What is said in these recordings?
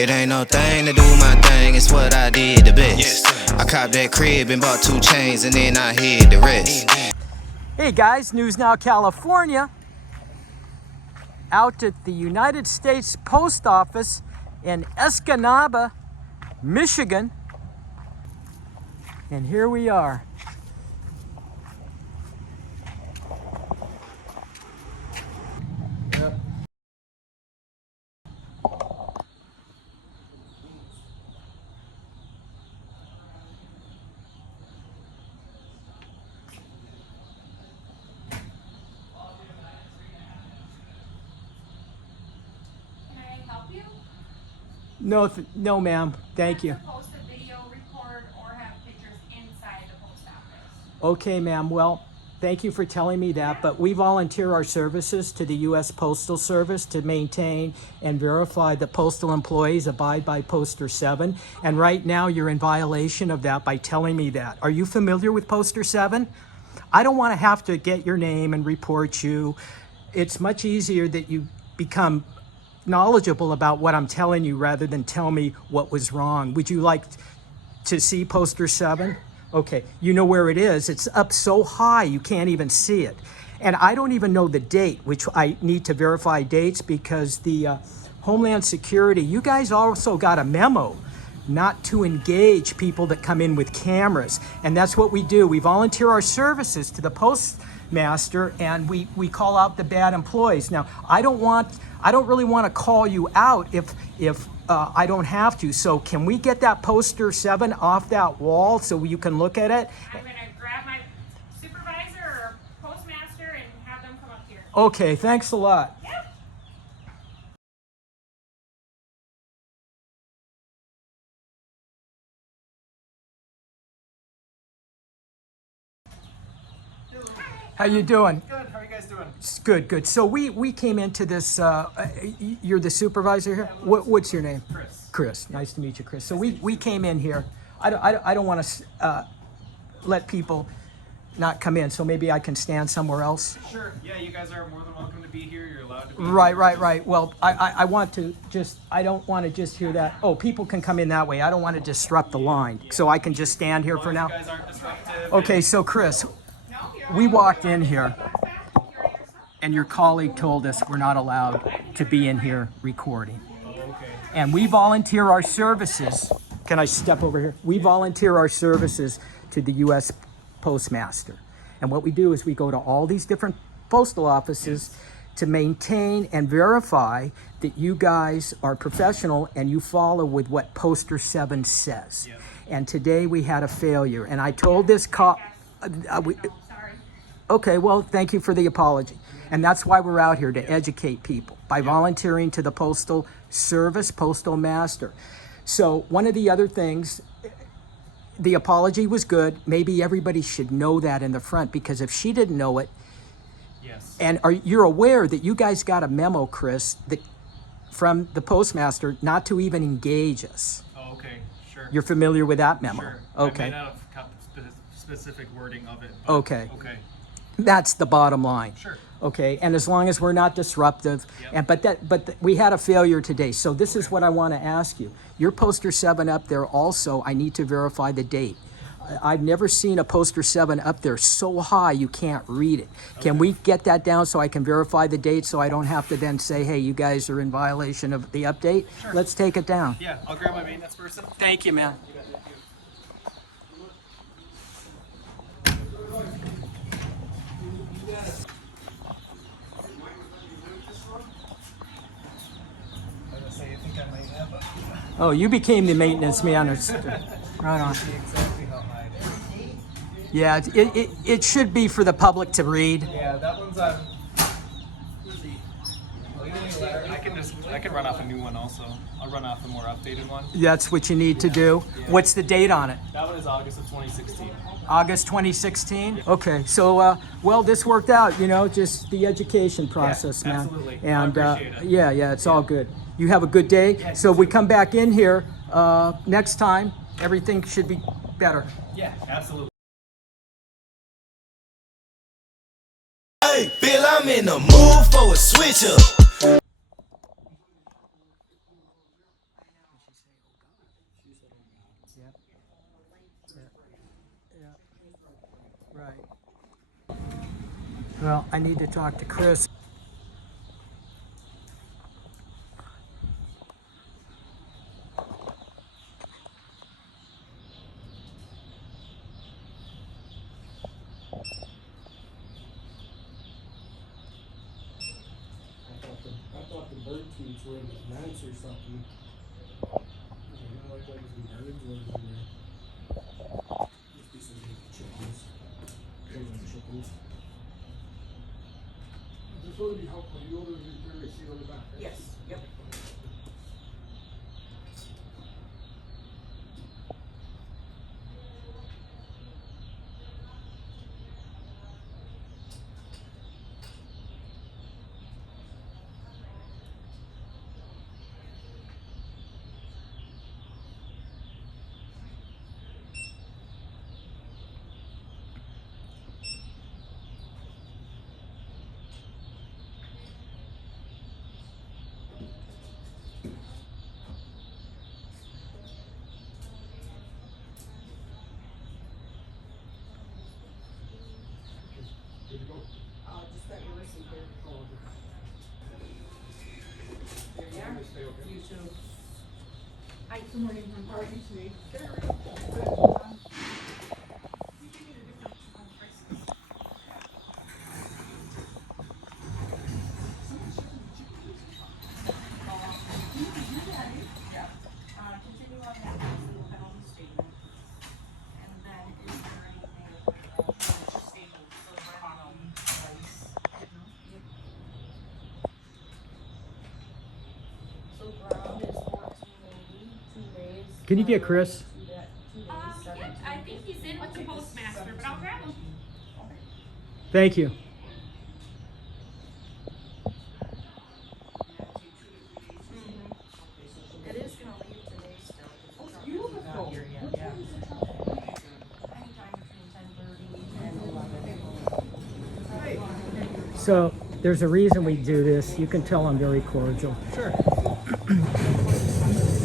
It ain't no thing to do my thing, it's what I did the best. I copped that crib and bought 2 chains and then I hid the rest. Hey guys, News Now California. Out at the United States Post Office in Escanaba, Michigan. And here we are. No, ma'am. Thank you. Post a video, record, or have pictures inside the post office. Okay, ma'am. Well, thank you for telling me that, but we volunteer our services to the U.S. Postal Service to maintain and verify that postal employees abide by Poster 7. And right now, you're in violation of that by telling me that. Are you familiar with Poster 7? I don't want to have to get your name and report you. It's much easier that you become knowledgeable about what I'm telling you rather than tell me what was wrong. Would you like to see Poster 7? Okay, you know where it is. It's up so high you can't even see it. And I don't even know the date, which I need to verify dates because the Homeland Security, you guys also got a memo not to engage people that come in with cameras. And that's what we do. We volunteer our services to the postmaster and we call out the bad employees. Now, I don't really want to call you out if I don't have to. So can we get that Poster 7 off that wall so you can look at it? I'm going to grab my supervisor or postmaster and have them come up here. Okay, thanks a lot. Yep. How you doing? Good. How are you guys doing? Good, good. So we came into this, you're the supervisor here? What's your name? Chris. Chris. Nice to meet you, Chris. So we came in here. I don't want to let people not come in, so maybe I can stand somewhere else? Sure. Yeah, you guys are more than welcome to be here. You're allowed to be Right. Well, I want to just, I don't want to just hear that. Oh, people can come in that way. I don't want to disrupt the line. So I can just stand here for now? You guys aren't disruptive. Okay, so Chris, we walked in here and your colleague told us we're not allowed to be in here recording. And we volunteer our services. Can I step over here? We volunteer our services to the U.S. Postmaster. And what we do is we go to all these different postal offices to maintain and verify that you guys are professional and you follow with what Poster 7 says. And today we had a failure. And I told this cop... Sorry. Okay, well, thank you for the apology. And that's why we're out here, to educate people by volunteering to the Postal Service, Postal Master. So one of the other things, the apology was good. Maybe everybody should know that in the front, because if she didn't know it, Yes. and you're aware that you guys got a memo, Chris, that from the postmaster not to even engage us. Oh, okay. Sure. You're familiar with that memo? Sure. Okay. I may not have caught the specific wording of it. But Okay. Okay. That's the bottom line. Sure. Okay, and as long as we're not disruptive, and but we had a failure today. So this is what I want to ask you. Your Poster 7 up there also, I need to verify the date. I've never seen a Poster 7 up there so high you can't read it. Can we get that down so I can verify the date so I don't have to then say, hey, you guys are in violation of the update? Sure. Let's take it down. Yeah, I'll grab my maintenance person. Thank you, man. Oh, you became the maintenance man. Right on. Exactly how high it is. Yeah, it should be for the public to read. Yeah, that one's on. I can run off a new one also. I'll run off a more updated one. That's what you need to do. Yeah. What's the date on it? That one is August of 2016. August 2016? Okay, so, well, this worked out, you know, just the education process, man. Absolutely. And, I appreciate it. yeah, it's all good. You have a good day. Yeah, So we come back in here next time, everything should be better. Yeah, absolutely. Hey, Bill, I'm in the mood for a switch up. Yeah. Right. Well, I need to talk to Chris. I thought the bird tweets were in the nights or something. Like some birds or in there. Must be some baby chickens. Chickens. This would be helpful. You order the receipt on the back, right? Yes, yep. Good to go. Just got your receipt here. There you are. Stay okay. You too. Hi, good morning. How are you today? Good. Continue on that penalty statement. And then is there anything just staples, so coffee, rice? Yep. So ground is 1480, 2 days. Can you get Chris? Yep, I think he's in with the postmaster, but I'll grab him. Thank you. It is gonna leave today still. Beautiful. Not here yet, yeah. Anytime between 10:30 and 11. So there's a reason we do this. You can tell I'm very cordial. Sure.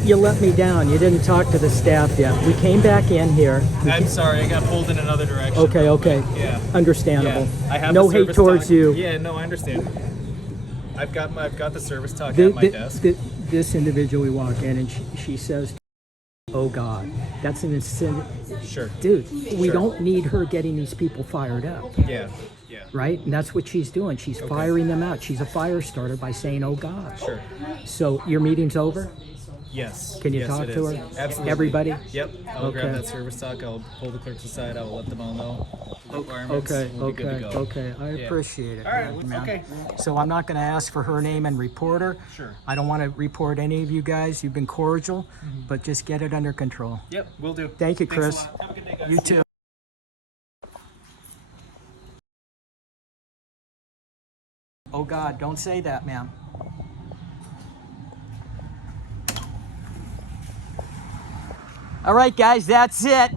You let me down. You didn't talk to the staff yet. We came back in here. I'm sorry, I got pulled in another direction. Okay, okay. Yeah. Understandable. Yeah. I have No the hate service towards talk. you. Yeah, no, I understand. I've got the service talk Th- at my th- desk. This individual, we walk in and she says, "Oh God, that's an incentive." Sure. Dude, we Sure. don't need her getting these people fired up, Yeah. Yeah. right? And that's what she's doing. She's firing them out. She's a fire starter by saying, "Oh God." Sure. So your meeting's over? Yes. Can you Yes, talk it to is. her? Absolutely. Everybody? Yep. I'll grab Okay. that service talk. I'll pull the clerks aside. I will let them all know the requirements. We'll be good to go. Okay. I Yeah. appreciate it. All right, man. okay. So I'm not going to ask for her name and report her. Sure. I don't want to report any of you guys. You've been cordial, but just get it under control. Yep, we'll do. Thank you, Thanks a Chris. lot. Have a good day, guys. You too. Oh God, don't say that, ma'am. All right, guys, that's it.